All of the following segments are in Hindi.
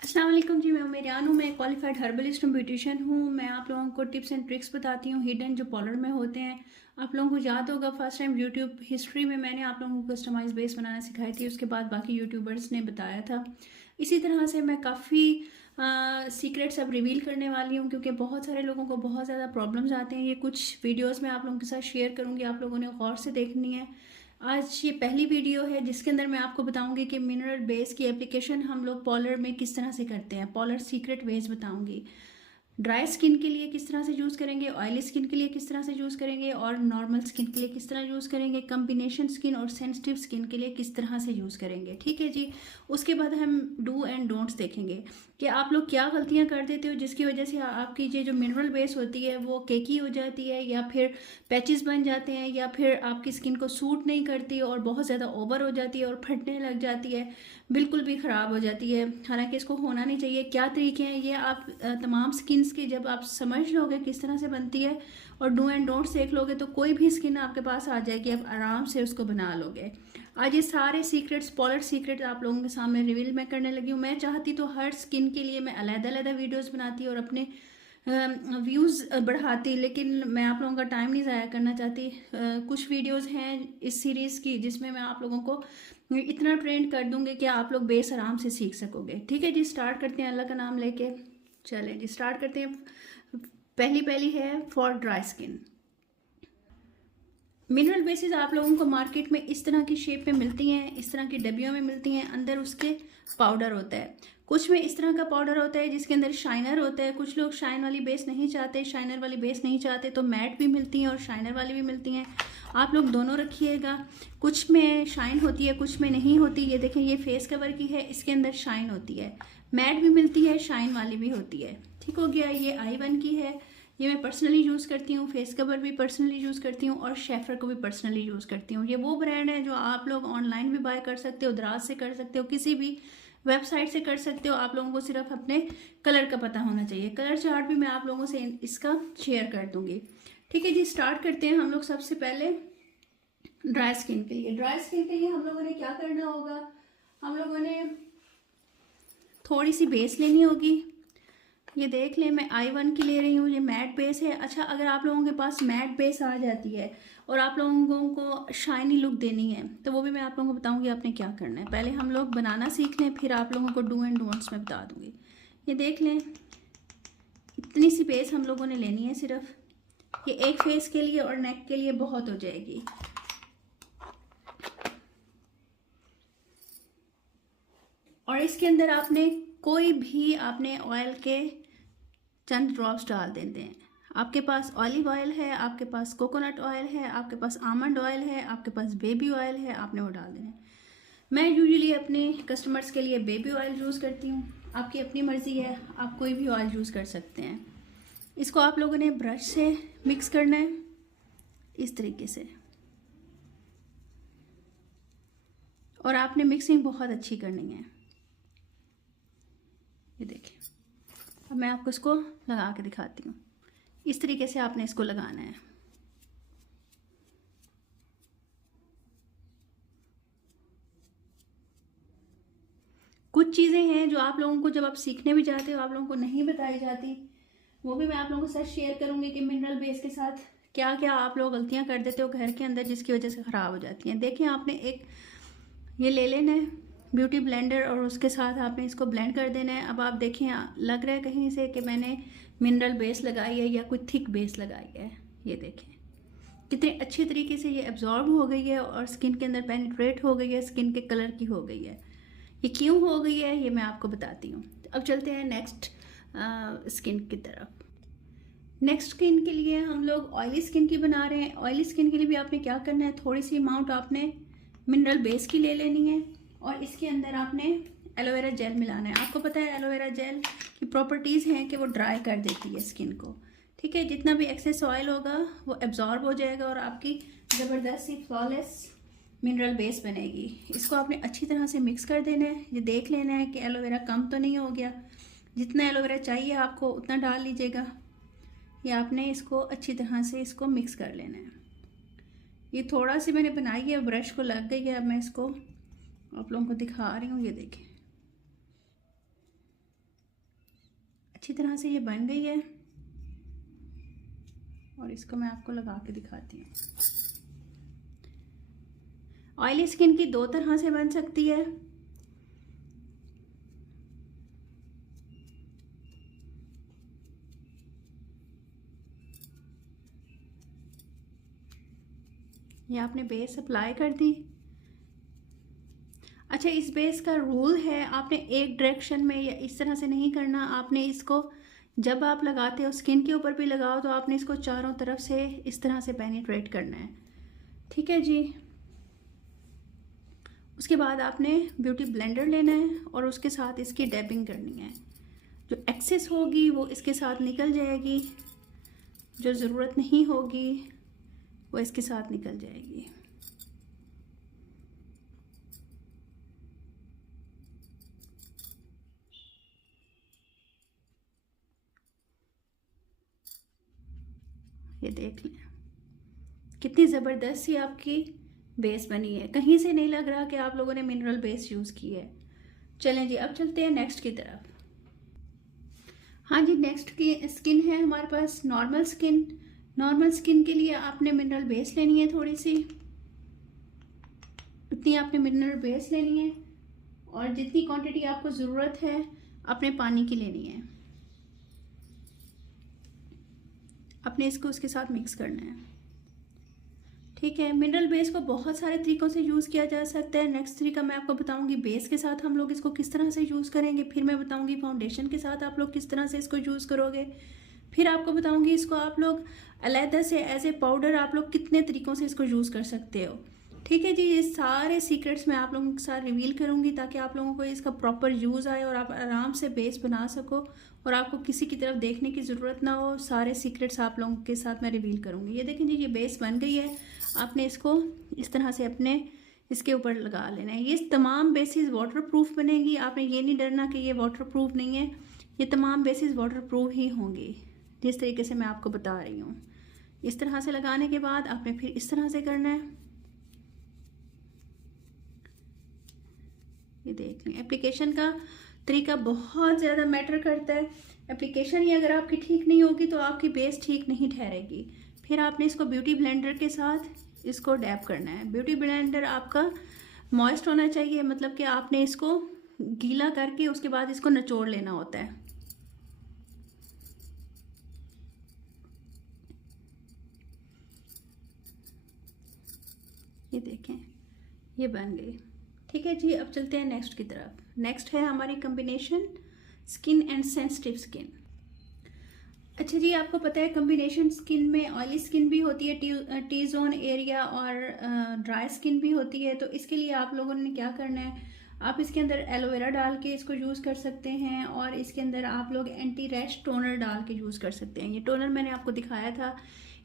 अस्सलाम वालेकुम जी, मैं उमेरियान हूँ। मैं क्वालिफाइड हर्बलिस्ट और ब्यूटिशियन हूँ। मैं आप लोगों को टिप्स एंड ट्रिक्स बताती हूँ हिडन जो पार्लर में होते हैं। आप लोगों को याद होगा फर्स्ट टाइम यूट्यूब हिस्ट्री में मैंने आप लोगों को कस्टमाइज बेस बनाना सिखाई थी, उसके बाद बाकी यूट्यूबर्स ने बताया था। इसी तरह से मैं काफ़ी सीक्रेट्स अब रिवील करने वाली हूँ, क्योंकि बहुत सारे लोगों को बहुत ज़्यादा प्रॉब्लम्स आते हैं। ये कुछ वीडियोज़ मैं आप लोगों के साथ शेयर करूँगी, आप लोगों ने गौर से देखनी है। आज ये पहली वीडियो है जिसके अंदर मैं आपको बताऊंगी कि मिनरल बेस की एप्लीकेशन हम लोग पार्लर में किस तरह से करते हैं। पार्लर सीक्रेट वेज बताऊंगी। ड्राई स्किन के लिए किस तरह से यूज़ करेंगे, ऑयली स्किन के लिए किस तरह से यूज़ करेंगे और नॉर्मल स्किन के लिए किस तरह यूज़ करेंगे, कम्बिनेशन स्किन और सेंसिटिव स्किन के लिए किस तरह से यूज़ करेंगे। ठीक है जी। उसके बाद हम डू एंड डोंट्स देखेंगे कि आप लोग क्या गलतियां कर देते हो जिसकी वजह से आपकी ये जो मिनरल बेस होती है वो केकी हो जाती है, या फिर पैचेस बन जाते हैं, या फिर आपकी स्किन को सूट नहीं करती और बहुत ज़्यादा ओवर हो जाती है और फटने लग जाती है, बिल्कुल भी ख़राब हो जाती है। हालांकि इसको होना नहीं चाहिए। क्या तरीके हैं ये आप तमाम स्किन्स की जब आप समझ लोगे किस तरह से बनती है और डू एंड डोंट देख लोगे तो कोई भी स्किन आपके पास आ जाएगी, आप आराम से उसको बना लोगे। आज ये सारे सीक्रेट्स, पार्लर सीक्रेट आप लोगों के सामने रिवील मैं करने लगी हूँ। मैं चाहती तो हर स्किन के लिए मैं अलग-अलग वीडियोस बनाती और अपने व्यूज़ बढ़ाती, लेकिन मैं आप लोगों का टाइम नहीं ज़ाया करना चाहती। कुछ वीडियोस हैं इस सीरीज़ की जिसमें मैं आप लोगों को इतना ट्रेंड कर दूंगी कि आप लोग बेस आराम से सीख सकोगे। ठीक है जी, स्टार्ट करते हैं अल्लाह का नाम लेके। चलें जी, स्टार्ट करते हैं। पहली पहली है for dry skin. Mineral basis आप लोगों को मार्केट में इस तरह की शेप में मिलती हैं, इस तरह की डब्बियों में मिलती हैं। अंदर उसके पाउडर होता है। कुछ में इस तरह का पाउडर होता है जिसके अंदर शाइनर होता है। कुछ लोग शाइन वाली बेस नहीं चाहते, शाइनर वाली बेस नहीं चाहते, तो मैट भी मिलती हैं और शाइनर वाली भी मिलती हैं। आप लोग दोनों रखिएगा। कुछ में शाइन होती है, कुछ में नहीं होती। ये देखें, ये फेस कवर की है, इसके अंदर शाइन होती है। मैट भी मिलती है, शाइन वाली भी होती है। ठीक हो गया। ये i1 की है, ये मैं पर्सनली यूज़ करती हूँ। फेस कवर भी पर्सनली यूज़ करती हूँ और शेफर को भी पर्सनली यूज़ करती हूँ। ये वो ब्रांड है जो आप लोग ऑनलाइन भी बाय कर सकते हो, दराज से कर सकते हो, किसी भी वेबसाइट से कर सकते हो। आप लोगों को सिर्फ अपने कलर का पता होना चाहिए। कलर चार्ट भी मैं आप लोगों से इसका शेयर कर दूंगी। ठीक है जी, स्टार्ट करते हैं हम लोग। सबसे पहले ड्राई स्किन के लिए, ड्राई स्किन के लिए हम लोगों ने क्या करना होगा, हम लोगों ने थोड़ी सी बेस लेनी होगी। ये देख लें, मैं i1 की ले रही हूँ। ये मैट बेस है। अच्छा, अगर आप लोगों के पास मैट बेस आ जाती है और आप लोगों को शाइनी लुक देनी है तो वो भी मैं आप लोगों को बताऊंगी आपने क्या करना है। पहले हम लोग बनाना सीख लें, फिर आप लोगों को डू एंड डोंट्स में बता दूंगी। ये देख लें, इतनी सी बेस हम लोगों ने लेनी है सिर्फ। ये एक फेस के लिए और नेक के लिए बहुत हो जाएगी। और इसके अंदर आपने कोई भी आपने ऑयल के चंद ड्रॉप्स डाल देते हैं। आपके पास ऑलिव ऑयल है, आपके पास कोकोनट ऑयल है, आपके पास आमंड ऑयल है, आपके पास बेबी ऑयल है, आपने वो डाल देना है। मैं यूजुअली अपने कस्टमर्स के लिए बेबी ऑयल यूज़ करती हूँ। आपकी अपनी मर्ज़ी है, आप कोई भी ऑयल यूज़ कर सकते हैं। इसको आप लोगों ने ब्रश से मिक्स करना है इस तरीके से, और आपने मिक्सिंग बहुत अच्छी करनी है। ये देखिए, अब मैं आपको इसको लगा के दिखाती हूँ। इस तरीके से आपने इसको लगाना है। कुछ चीज़ें हैं जो आप लोगों को जब आप सीखने भी जाते हो आप लोगों को नहीं बताई जाती, वो भी मैं आप लोगों के साथ शेयर करूंगी कि मिनरल बेस के साथ क्या क्या आप लोग गलतियां कर देते हो घर के अंदर जिसकी वजह से ख़राब हो जाती हैं। देखिए, आपने एक ये ले लेना है ब्यूटी ब्लेंडर और उसके साथ आपने इसको ब्लेंड कर देना है। अब आप देखें, लग रहा है कहीं से कि मैंने मिनरल बेस लगाई है या कोई थिक बेस लगाई है। ये देखें कितने अच्छे तरीके से ये एब्जॉर्ब हो गई है और स्किन के अंदर पेनिट्रेट हो गई है, स्किन के कलर की हो गई है। ये क्यों हो गई है ये मैं आपको बताती हूँ। अब चलते हैं नेक्स्ट स्किन की तरफ। नेक्स्ट स्किन के लिए हम लोग ऑयली स्किन की बना रहे हैं। ऑयली स्किन के लिए भी आपने क्या करना है, थोड़ी सी अमाउंट आपने मिनरल बेस की ले लेनी है और इसके अंदर आपने एलोवेरा जेल मिलाना है। आपको पता है एलोवेरा जेल की प्रॉपर्टीज़ हैं कि वो ड्राई कर देती है स्किन को। ठीक है, जितना भी एक्सेस ऑयल होगा वो एब्जॉर्ब हो जाएगा और आपकी ज़बरदस्त सी फ्लॉलेस मिनरल बेस बनेगी। इसको आपने अच्छी तरह से मिक्स कर देना है। ये देख लेना है कि एलोवेरा कम तो नहीं हो गया। जितना एलोवेरा चाहिए आपको उतना डाल लीजिएगा। ये आपने इसको अच्छी तरह से इसको मिक्स कर लेना है। ये थोड़ा सी मैंने बनाई है, ब्रश को लग गई है। अब मैं इसको आप लोगों को दिखा रही हूँ। ये देखें, अच्छी तरह से ये बन गई है और इसको मैं आपको लगा के दिखाती हूँ। ऑयली स्किन की दो तरह से बन सकती है। ये आपने बेस अप्लाई कर दी। अच्छा, इस बेस का रूल है, आपने एक डायरेक्शन में या इस तरह से नहीं करना। आपने इसको जब आप लगाते हो स्किन के ऊपर भी लगाओ तो आपने इसको चारों तरफ से इस तरह से पेनिट्रेट करना है। ठीक है जी। उसके बाद आपने ब्यूटी ब्लेंडर लेना है और उसके साथ इसकी डैपिंग करनी है। जो एक्सेस होगी वो इसके साथ निकल जाएगी, जो ज़रूरत नहीं होगी वो इसके साथ निकल जाएगी। ये देख लें कितनी ज़बरदस्त सी आपकी बेस बनी है। कहीं से नहीं लग रहा कि आप लोगों ने मिनरल बेस यूज़ की है। चलें जी, अब चलते हैं नेक्स्ट की तरफ। हाँ जी, नेक्स्ट की स्किन है हमारे पास नॉर्मल स्किन। नॉर्मल स्किन के लिए आपने मिनरल बेस लेनी है, थोड़ी सी इतनी आपने मिनरल बेस लेनी है और जितनी क्वांटिटी आपको ज़रूरत है अपने पानी की लेनी है। अपने इसको उसके साथ मिक्स करना है। ठीक है। मिनरल बेस को बहुत सारे तरीक़ों से यूज़ किया जा सकता है। नेक्स्ट तरीका मैं आपको बताऊंगी बेस के साथ हम लोग इसको किस तरह से यूज़ करेंगे। फिर मैं बताऊंगी फाउंडेशन के साथ आप लोग किस तरह से इसको यूज़ करोगे। फिर आपको बताऊंगी इसको आप लोग अलहदा से एज ए पाउडर आप लोग कितने तरीक़ों से इसको यूज़ कर सकते हो। ठीक है जी। ये सारे सीक्रेट्स मैं आप लोगों के साथ रिवील करूंगी ताकि आप लोगों को इसका प्रॉपर यूज़ आए और आप आराम से बेस बना सको और आपको किसी की तरफ देखने की ज़रूरत ना हो। सारे सीक्रेट्स आप लोगों के साथ मैं रिवील करूंगी। ये देखें जी, ये बेस बन गई है। आपने इसको इस तरह से अपने इसके ऊपर लगा लेना है। ये तमाम बेसिस वाटरप्रूफ बनेगी। आपने ये नहीं डरना कि ये वाटरप्रूफ नहीं है, ये तमाम बेसिस वाटरप्रूफ ही होंगी जिस तरीके से मैं आपको बता रही हूँ। इस तरह से लगाने के बाद आपने फिर इस तरह से करना है। ये देख लें, एप्लीकेशन का तरीका बहुत ज़्यादा मैटर करता है। एप्लीकेशन ही अगर आपकी ठीक नहीं होगी तो आपकी बेस ठीक नहीं ठहरेगी। फिर आपने इसको ब्यूटी ब्लेंडर के साथ इसको डैप करना है। ब्यूटी ब्लेंडर आपका मॉइस्ट होना चाहिए, मतलब कि आपने इसको गीला करके उसके बाद इसको निचोड़ लेना होता है। ये देखें, ये बन गई। ठीक है जी। अब चलते हैं नेक्स्ट की तरफ। नेक्स्ट है हमारी combination skin and sensitive skin. अच्छा जी, आपको पता है कॉम्बिनेशन स्किन में ऑयली स्किन भी होती है, टी जोन एरिया और ड्राई स्किन भी होती है। तो इसके लिए आप लोगों ने क्या करना है, आप इसके अंदर एलोवेरा डाल के इसको यूज़ कर सकते हैं और इसके अंदर आप लोग एंटी रैश टोनर डाल के यूज़ कर सकते हैं। ये टोनर मैंने आपको दिखाया था।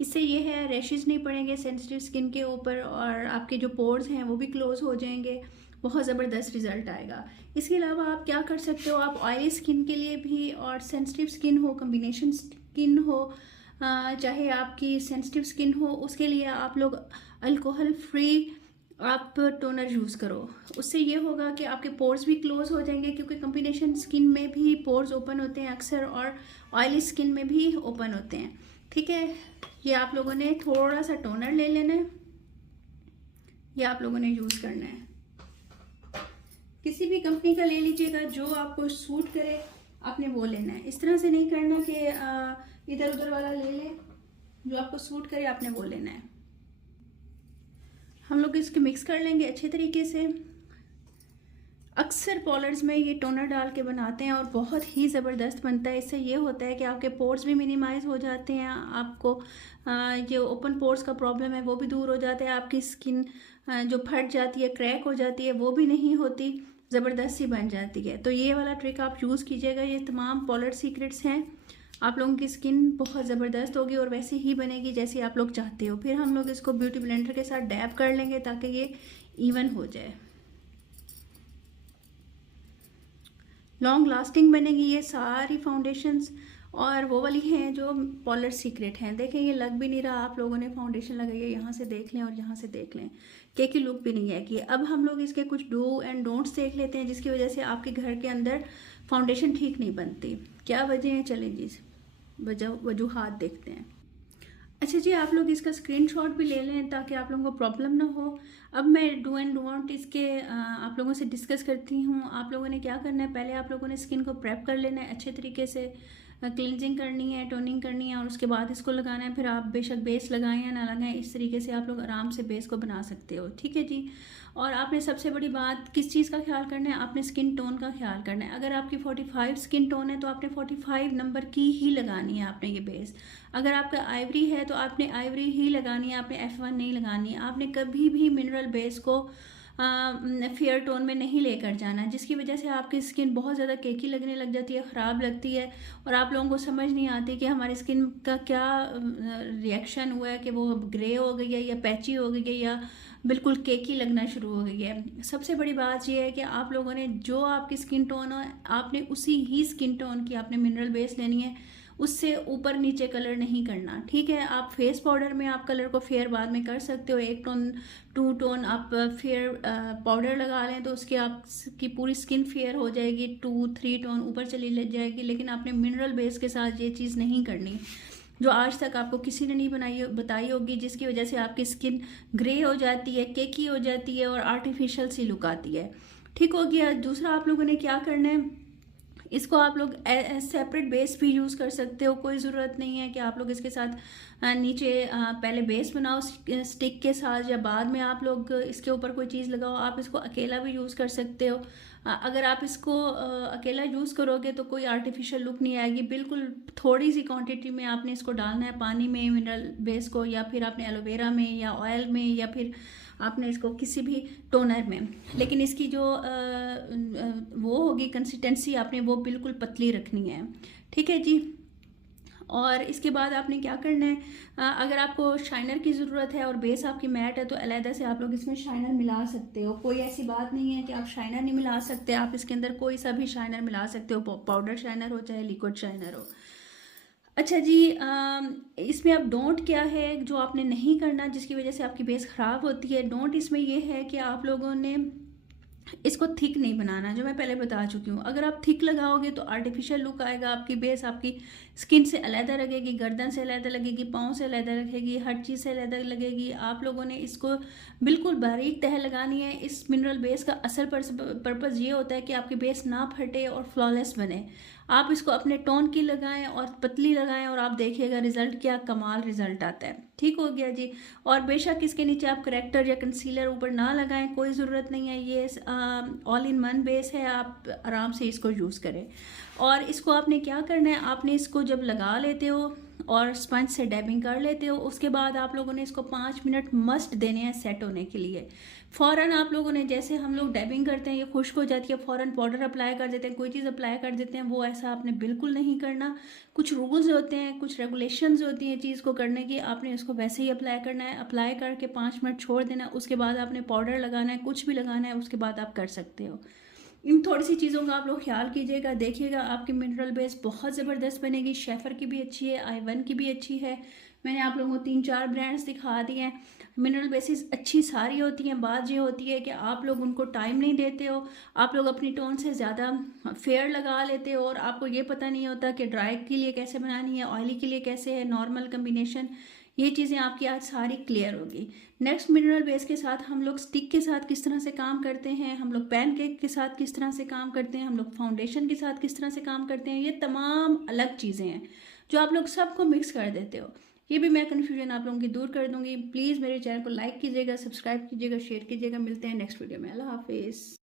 इससे ये है रैशेज़ नहीं पड़ेंगे सेंसिटिव स्किन के ऊपर और आपके जो पोर्स हैं वो भी क्लोज हो जाएंगे। बहुत ज़बरदस्त रिज़ल्ट आएगा। इसके अलावा आप क्या कर सकते हो, आप ऑयली स्किन के लिए भी और सेंसिटिव स्किन हो, कॉम्बिनेशन स्किन हो, चाहे आपकी सेंसिटिव स्किन हो, उसके लिए आप लोग अल्कोहल फ्री आप टोनर यूज़ करो। उससे ये होगा कि आपके पोर्स भी क्लोज हो जाएंगे, क्योंकि कॉम्बिनेशन स्किन में भी पोर्स ओपन होते हैं अक्सर और ऑयली स्किन में भी ओपन होते हैं। ठीक है। ये आप लोगों ने थोड़ा सा टोनर ले लेना है, ये आप लोगों ने यूज़ करना है। किसी भी कंपनी का ले लीजिएगा, जो आपको सूट करे आपने वो लेना है। इस तरह से नहीं करना कि इधर उधर वाला ले ले, जो आपको सूट करे आपने वो लेना है। हम लोग इसके मिक्स कर लेंगे अच्छे तरीके से। अक्सर पार्लर्स में ये टोनर डाल के बनाते हैं और बहुत ही ज़बरदस्त बनता है। इससे ये होता है कि आपके पोर्स भी मिनिमाइज़ हो जाते हैं, आपको जो ओपन पोर्स का प्रॉब्लम है वो भी दूर हो जाता है, आपकी स्किन जो फट जाती है, क्रैक हो जाती है, वो भी नहीं होती, ज़बरदस्त सी बन जाती है। तो ये वाला ट्रिक आप यूज़ कीजिएगा। ये तमाम पार्लर सीक्रेट्स हैं। आप लोगों की स्किन बहुत ज़बरदस्त होगी और वैसे ही बनेगी जैसे आप लोग चाहते हो। फिर हम लोग इसको ब्यूटी ब्लेंडर के साथ डैप कर लेंगे ताकि ये इवन हो जाए, लॉन्ग लास्टिंग बनेगी ये सारी फाउंडेशंस। और वो वाली हैं जो पार्लर सीक्रेट हैं। देखें, ये लग भी नहीं रहा आप लोगों ने फाउंडेशन लगाई है। यहाँ से देख लें और यहाँ से देख लें कि लुक भी नहीं है कि। अब हम लोग इसके कुछ डू एंड डोंट्स देख लेते हैं जिसकी वजह से आपके घर के अंदर फाउंडेशन ठीक नहीं बनती। क्या वजह है, चलें जी वजूहात देखते हैं। अच्छा जी, आप लोग इसका स्क्रीनशॉट भी ले लें ताकि आप लोगों को प्रॉब्लम ना हो। अब मैं डू एंड डोंट इसके आप लोगों से डिस्कस करती हूँ। आप लोगों ने क्या करना है, पहले आप लोगों ने स्किन को प्रेप कर लेना है अच्छे तरीके से, क्लिनजिंग करनी है, टोनिंग करनी है, और उसके बाद इसको लगाना है। फिर आप बेशक बेस लगाएं या ना लगाएं, इस तरीके से आप लोग आराम से बेस को बना सकते हो, ठीक है जी। और आपने सबसे बड़ी बात किस चीज़ का ख्याल करना है, आपने स्किन टोन का ख्याल करना है। अगर आपकी 45 स्किन टोन है तो आपने 45 नंबर की ही लगानी है आपने ये बेस। अगर आपका आइवरी है तो आपने आइवरी ही लगानी है, आपने F1 नहीं लगानी है। आपने कभी भी मिनरल बेस को फेयर टोन में नहीं लेकर जाना, जिसकी वजह से आपकी स्किन बहुत ज़्यादा केकी लगने लग जाती है, ख़राब लगती है, और आप लोगों को समझ नहीं आती कि हमारी स्किन का क्या रिएक्शन हुआ है, कि वो ग्रे हो गई है या पैची हो गई है या बिल्कुल केकी लगना शुरू हो गई है। सबसे बड़ी बात यह है कि आप लोगों ने जो आपकी स्किन टोन है, आपने उसी ही स्किन टोन की आपने मिनरल बेस लेनी है, उससे ऊपर नीचे कलर नहीं करना, ठीक है। आप फेस पाउडर में आप कलर को फेयर बाद में कर सकते हो, 1 टोन 2 टोन आप फेयर पाउडर लगा लें तो उसकी आपकी पूरी स्किन फेयर हो जाएगी, 2-3 टोन ऊपर चली जाएगी। लेकिन आपने मिनरल बेस के साथ ये चीज़ नहीं करनी जो आज तक आपको किसी ने नहीं बताई होगी, जिसकी वजह से आपकी स्किन ग्रे हो जाती है, केकी हो जाती है और आर्टिफिशियल सी लुक आती है, ठीक हो गया। दूसरा आप लोगों ने क्या करना है, इसको आप लोग सेपरेट बेस भी यूज़ कर सकते हो, कोई ज़रूरत नहीं है कि आप लोग इसके साथ नीचे पहले बेस बनाओ स्टिक के साथ या बाद में आप लोग इसके ऊपर कोई चीज़ लगाओ। आप इसको अकेला भी यूज़ कर सकते हो। अगर आप इसको अकेला यूज़ करोगे तो कोई आर्टिफिशियल लुक नहीं आएगी। बिल्कुल थोड़ी सी क्वांटिटी में आपने इसको डालना है पानी में, मिनरल बेस को, या फिर आपने एलोवेरा में या ऑयल में या फिर आपने इसको किसी भी टोनर में। लेकिन इसकी जो वो होगी कंसिस्टेंसी आपने वो बिल्कुल पतली रखनी है, ठीक है जी। और इसके बाद आपने क्या करना है, अगर आपको शाइनर की ज़रूरत है और बेस आपकी मैट है तो अलहदा से आप लोग इसमें शाइनर मिला सकते हो। कोई ऐसी बात नहीं है कि आप शाइनर नहीं मिला सकते, आप इसके अंदर कोई सा भी शाइनर मिला सकते हो, पाउडर शाइनर हो चाहे लिक्विड शाइनर हो। अच्छा जी, इसमें अब डोंट क्या है जो आपने नहीं करना, जिसकी वजह से आपकी बेस ख़राब होती है। डोंट इसमें यह है कि आप लोगों ने इसको थिक नहीं बनाना, जो मैं पहले बता चुकी हूँ। अगर आप थिक लगाओगे तो आर्टिफिशियल लुक आएगा, आपकी बेस आपकी स्किन से अलहदा लगेगी, गर्दन से अलहदा लगेगी, पाँव से अलहदा लगेगी, हर चीज़ से अलहदा लगेगी। आप लोगों ने इसको बिल्कुल बारीक तह लगानी है। इस मिनरल बेस का असल पर्पज़ ये होता है कि आपकी बेस ना फटे और फ्लॉलेस बने। आप इसको अपने टोन की लगाएं और पतली लगाएं और आप देखिएगा रिजल्ट क्या कमाल रिजल्ट आता है, ठीक हो गया जी। और बेशक इसके नीचे आप करेक्टर या कंसीलर ऊपर ना लगाएं, कोई ज़रूरत नहीं है। ये ऑल इन वन बेस है, आप आराम से इसको यूज़ करें। और इसको आपने क्या करना है, आपने इसको जब लगा लेते हो और स्पंज से डैबिंग कर लेते हो, उसके बाद आप लोगों ने इसको 5 मिनट मस्ट देने हैं सेट होने के लिए। फ़ौरन आप लोगों ने, जैसे हम लोग डैबिंग करते हैं ये खुश्क हो जाती है, फ़ौरन पाउडर अप्लाई कर देते हैं, कोई चीज़ अप्लाई कर देते हैं, वो ऐसा आपने बिल्कुल नहीं करना। कुछ रूल्स होते हैं, कुछ रेगुलेशंस होती हैं चीज़ को करने की, आपने इसको वैसे ही अप्लाई करना है। अप्लाई करके 5 मिनट छोड़ देना, उसके बाद आपने पाउडर लगाना है, कुछ भी लगाना है, उसके बाद आप कर सकते हो। इन थोड़ी सी चीज़ों का आप लोग ख्याल कीजिएगा, देखिएगा आपकी मिनरल बेस बहुत ज़बरदस्त बनेगी। शेफर की भी अच्छी है, i1 की भी अच्छी है। मैंने आप लोगों को 3-4 ब्रांड्स दिखा दिए हैं। मिनरल बेसिस अच्छी सारी होती हैं। बात ये होती है कि आप लोग उनको टाइम नहीं देते हो, आप लोग अपनी टोन से ज़्यादा फेयर लगा लेते हो और आपको ये पता नहीं होता कि ड्राई के लिए कैसे बनानी है, ऑयली के लिए कैसे है, नॉर्मल कम्बिनेशन। ये चीज़ें आपकी आज सारी क्लियर होगी। नेक्स्ट मिनरल बेस के साथ हम लोग स्टिक के साथ किस तरह से काम करते हैं, हम लोग पैनकेक के साथ किस तरह से काम करते हैं, हम लोग फाउंडेशन के साथ किस तरह से काम करते हैं, ये तमाम अलग चीज़ें हैं जो आप लोग सबको मिक्स कर देते हो। ये भी मैं कन्फ्यूजन आप लोगों की दूर कर दूंगी। प्लीज़ मेरे चैनल को लाइक कीजिएगा, सब्सक्राइब कीजिएगा, शेयर कीजिएगा। मिलते हैं नेक्स्ट वीडियो में। अल्लाह हाफिज़।